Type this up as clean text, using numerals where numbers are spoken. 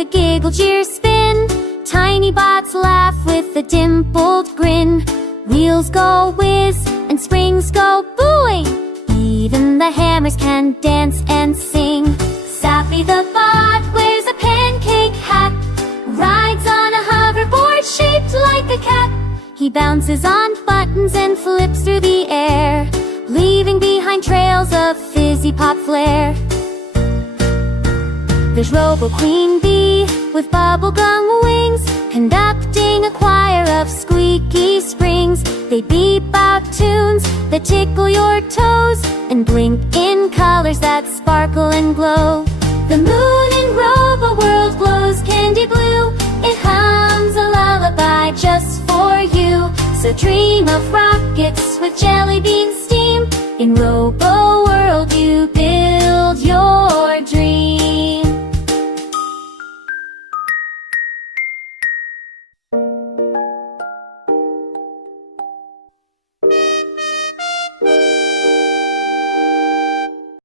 a giggle jeer spin. Tiny bots laugh with a dimpled grin. Wheels go whiz and springs go booing. Even the hammers can dance and sing. Sappy the bot wears a pancake hat, rides on a hoverboard shaped like a cat. He bounces on buttons and flips through the air, leaving behind trails of fizzy pop flair. There's Robo Queen Bee with bubblegum wings, conducting a choir of squeaky springs. They beep out tunes that tickle your toes and blink in colors that sparkle and glow. The moon in Roboworld glows candy blue. It hums a lullaby just for you. So dream of rockets with jelly bean steam in Roboworld.